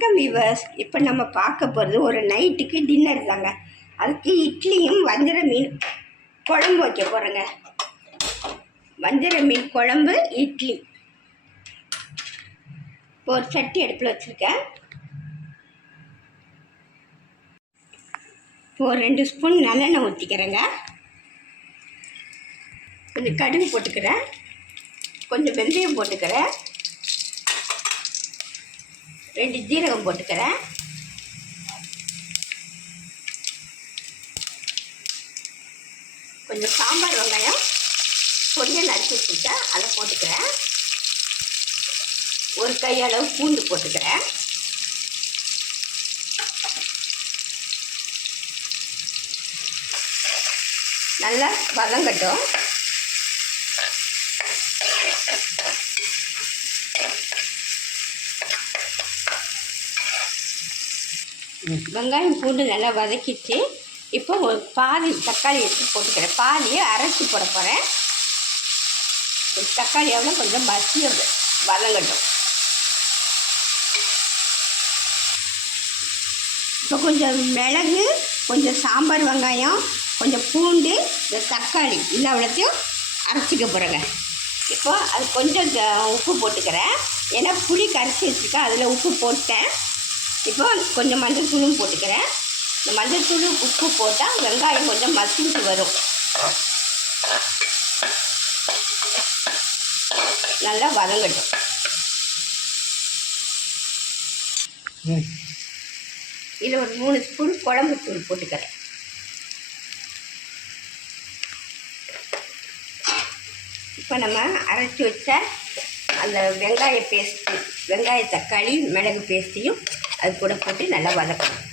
வணக்கம் விவர்ஸ் இப்போ நம்ம பார்க்க போகிறது ஒரு நைட்டுக்கு டின்னர் தாங்க. அதுக்கு இட்லியும் வஞ்சர மீன் குழம்பு வைக்க போகிறேங்க வஞ்சர மீன் குழம்பு இட்லி. இப்போ ஒரு சட்டி அடுப்பில் வச்சுருக்கேன். இப்போ ஒரு ரெண்டு ஸ்பூன் நல்லெண்ணெய் ஊற்றிக்கிறேங்க கொஞ்சம் கடுகு போட்டுக்கிறேன். கொஞ்சம் வெந்தயம் போட்டுக்கிறேன். ரெண்டு ஜீரகம் போட்டுக்கிறேன். கொஞ்சம் சாம்பார் வெங்காயம் கொஞ்சம் நறுக்கி வச்சுருக்கேன் அதை போட்டுக்கிறேன். ஒரு கையளவு பூண்டு போட்டுக்கிறேன். நல்லா வதங்கட்டும். வெங்காயம் பூண்டு நல்லா வதக்கிச்சு இப்போ ஒரு பாதி தக்காளி எடுத்து போட்டுக்கிறேன். பாதியை அரைச்சி போட போகிறேன் தக்காளி எவ்வளோ கொஞ்சம் மசிய வதங்கட்டும். இப்போ கொஞ்சம் மிளகு கொஞ்சம் சாம்பார் வெங்காயம் கொஞ்சம் பூண்டு இந்த தக்காளி இந்த அவ்வளோத்தையும் அரைச்சிக்க போகிறேங்க இப்போ அது கொஞ்சம் உப்பு போட்டுக்கிறேன். ஏன்னா புளி கரைச்சி வச்சுருக்கேன். அதில் உப்பு போட்டேன். இப்போ கொஞ்சம் மஞ்சள் தூளும் போட்டுக்கிறேன். இந்த மஞ்சள் தூள் உப்பு போட்டால் வெங்காயம் கொஞ்சம் மசிஞ்சு வரும். நல்லா வதங்கட்டும். இதில் ஒரு மூணு ஸ்பூன் குழம்பு தூள் போட்டுக்கிறேன். இப்போ நம்ம அரைச்சி வச்ச அந்த வெங்காய பேஸ்ட்டு வெங்காய தக்காளி மிளகு பேஸ்ட்டையும் அது கூட போட்டு நல்லா வதக்கணும்.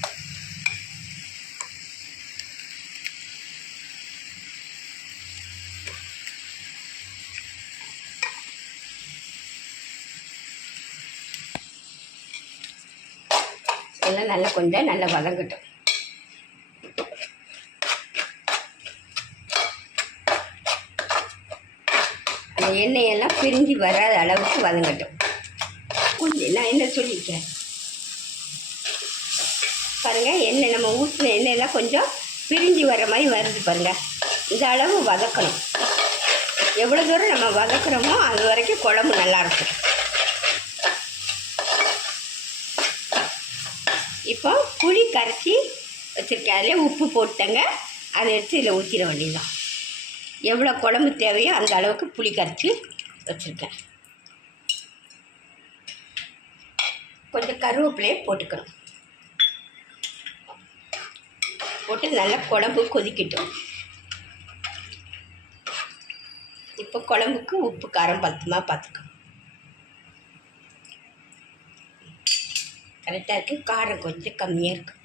எல்லாம் நல்லா கொஞ்சம் நல்லா வதங்கட்டும். அந்த எண்ணெயெல்லாம் பிரிஞ்சு வராத அளவுக்கு வதங்கட்டும். கொஞ்சம் நான் என்ன சொல்லியிருக்கேன்? பாருங்கள் எண்ணெய் நம்ம ஊற்றின எண்ணெயெல்லாம் கொஞ்சம் பிரிஞ்சு வர மாதிரி வருது பாருங்கள் இந்த அளவு வதக்கணும். எவ்வளோ தூரம் நம்ம வதக்குறோமோ அது வரைக்கும் குழம்பு நல்லாயிருக்கும் இப்போ புளி கரைச்சி வச்சுருக்கேன். அதில் உப்பு போட்டுங்க அதை எடுத்து இதில் ஊற்றிட வேண்டியதுதான். எவ்வளோ குழம்பு தேவையோ அந்த அளவுக்கு புளி கரைச்சி வச்சுருக்கேன். கொஞ்சம் கருவேப்பிலையை போட்டுக்கணும். போட்டு நல்லா குழம்பு கொதிக்கட்டும். இப்போ குழம்புக்கு உப்பு காரம் பத்துமா பார்த்துக்கணும் கரெக்டாக இருக்குது காரம் கொஞ்சம் கம்மியாக இருக்கும்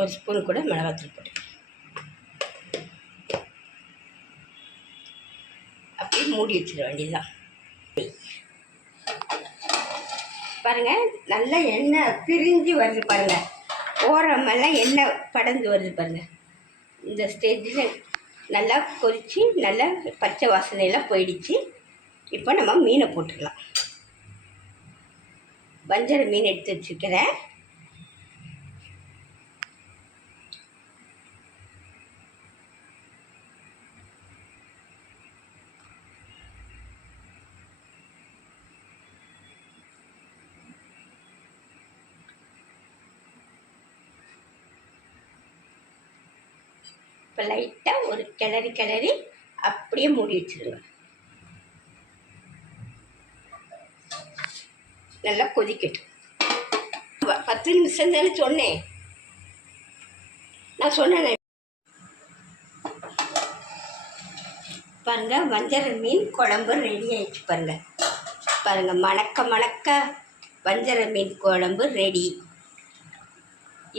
ஒரு ஸ்பூன் கூட மிளகாத்தூள் போட்டு அப்படியே மூடி வச்சிட வேண்டியதுதான். பாருங்கள் நல்லா எண்ணெய் பிரிஞ்சு வருது பாருங்கள் ஓரமெல்லாம் எண்ணெய் படர்ந்து வருது பாருங்கள் இந்த ஸ்டேஜில் நல்லா கொதித்து நல்லா பச்சை வாசனையெல்லாம் போயிடுச்சு. இப்போ நம்ம மீனை போட்டுக்கலாம் வஞ்சர மீன் எடுத்து வச்சுக்கிறேன் இப்போ லைட்டாக ஒரு கிளறி கிளறி அப்படியே மூடி வச்சுருங்க. நல்லா கொதிக்கட்டும். பத்து நிமிஷம் தானே சொன்னேன். நான் சொன்னேனே. பாருங்க வஞ்சர மீன் குழம்பு ரெடி ஆயிடுச்சு பாருங்க. பாருங்க மணக்க மணக்க வஞ்சர மீன் குழம்பு ரெடி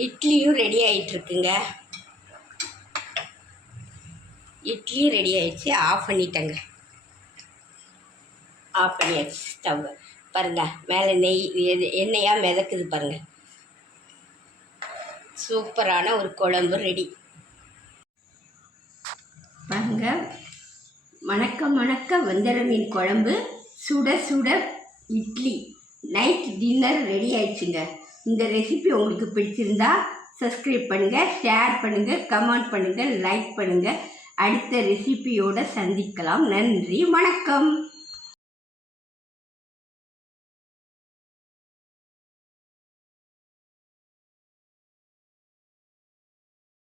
இட்லியும் ரெடி ஆகிட்டுருக்குங்க இட்லி ரெடி ஆயிடுச்சு. ஆஃப் பண்ணிட்டேங்க. ஆஃப் பண்ணியாச்சு ஸ்டவ் பாருங்க மேலே நெய் எது- எண்ணெயாக மிதக்குது பாருங்க. சூப்பரான ஒரு குழம்பு ரெடி பாருங்க. மணக்க மணக்க வஞ்சர மீன் குழம்பு. சுட சுட இட்லி. நைட் டின்னர் ரெடி ஆயிடுச்சுங்க. இந்த ரெசிபி உங்களுக்கு பிடிச்சிருந்தா சப்ஸ்கிரைப் பண்ணுங்கள் ஷேர் பண்ணுங்கள் கமெண்ட் பண்ணுங்கள் லைக் பண்ணுங்கள் அடுத்த ரெசிபியோட சந்திக்கலாம். நன்றி. வணக்கம்.